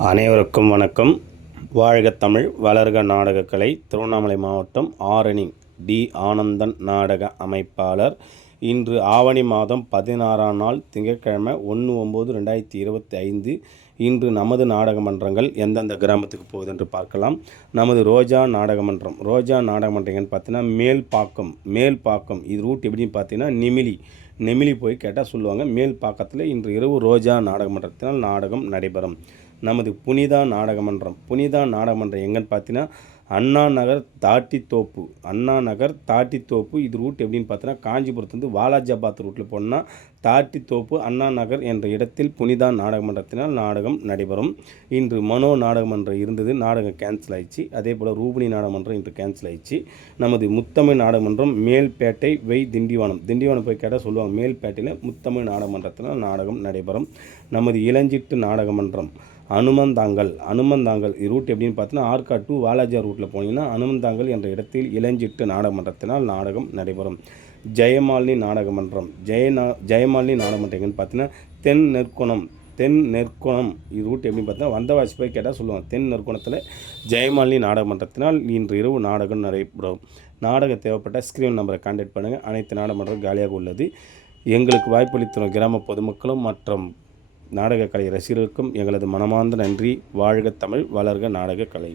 அனைவருக்கும் வணக்கம். வாழ்க தமிழ் வளர்க நாடகக்கலை. திருவண்ணாமலை மாவட்டம் ஆரணி டி. ஆனந்தன் நாடக அமைப்பாளர். இன்று ஆவணி மாதம் 16ஆம் நாள் திங்கட்கிழமை 1/9/2025. இன்று நமது நாடகமன்றங்கள் எந்தெந்த கிராமத்துக்கு போகுது என்று பார்க்கலாம். நமது ரோஜா நாடகமன்றம் எங்கன்னு பார்த்தீங்கன்னா மேல்பாக்கம். இது ரூட் எப்படின்னு பார்த்தீங்கன்னா நெமிலி போய் கேட்டால் சொல்லுவாங்க. மேல்பாக்கத்தில் இன்று இரவு ரோஜா நாடகமன்றத்தினால் நாடகம் நடைபெறும். நமது புனிதா நாடகமன்றம் எங்கன்னு பார்த்தீங்கன்னா அண்ணா நகர் தாட்டித்தோப்பு. இது ரூட் எப்படின்னு பார்த்தீங்கன்னா காஞ்சிபுரத்துலேருந்து வாலாஜாபாத் ரூட்டில் போனால் தாட்டித்தோப்பு அண்ணா நகர் என்ற இடத்தில் புனிதா நாடகமன்றத்தினால் நாடகம் நடைபெறும். இன்று மனோ நாடகமன்றம் இருந்தது, நாடகம் கேன்சல் ஆயிடுச்சு. அதே போல் ரூபினி நாடகமன்றம் இன்று கேன்சல் ஆயிடுச்சு. நமது முத்தமிழ் நாடகமன்றம் மேல்பேட்டை திண்டிவனம் போய் கேட்டால் சொல்லுவாங்க. மேல்பேட்டையில் முத்தமிழ் நாடகமன்றத்தினால் நாடகம் நடைபெறும். நமது இளஞ்சிட்டு நாடகமன்றம் அனுமந்தாங்கல். ரூட் எப்படின்னு பார்த்தீங்கன்னா ஆர்காட் டு வாலாஜா ரூட்டில் போனீங்கன்னா அனுமந்தாங்கல் என்ற இடத்தில் இளஞ்சிட்டு நாடகமன்றத்தினால் நாடகம் நடைபெறும். ஜெயமாலினி நாடகமன்றம் எங்கன்னு பார்த்தீங்கன்னா தென் நெற்குணம். இது ரூட் எப்படின்னு பார்த்தீங்கன்னா வந்தவாசி போய் கேட்டால் சொல்லுவாங்க. தென் நெற்குணத்தில் ஜெயமாலினி நாடகமன்றத்தினால் இன்று இரவு நாடகம் நடைபெறும். நாடகம் தேவைப்பட்ட ஸ்க்ரீன் நம்பரை கான்டாக்ட் பண்ணுங்கள். அனைத்து நாடகமன்றம் காலியாக உள்ளது. எங்களுக்கு வாய்ப்பளித்த கிராம பொதுமக்களும் மற்றும் நாடகக்கலை ரசிகர்களுக்கும் எங்களது மனமார்ந்த நன்றி. வாழ்க தமிழ் வளர்க நாடகக்கலை.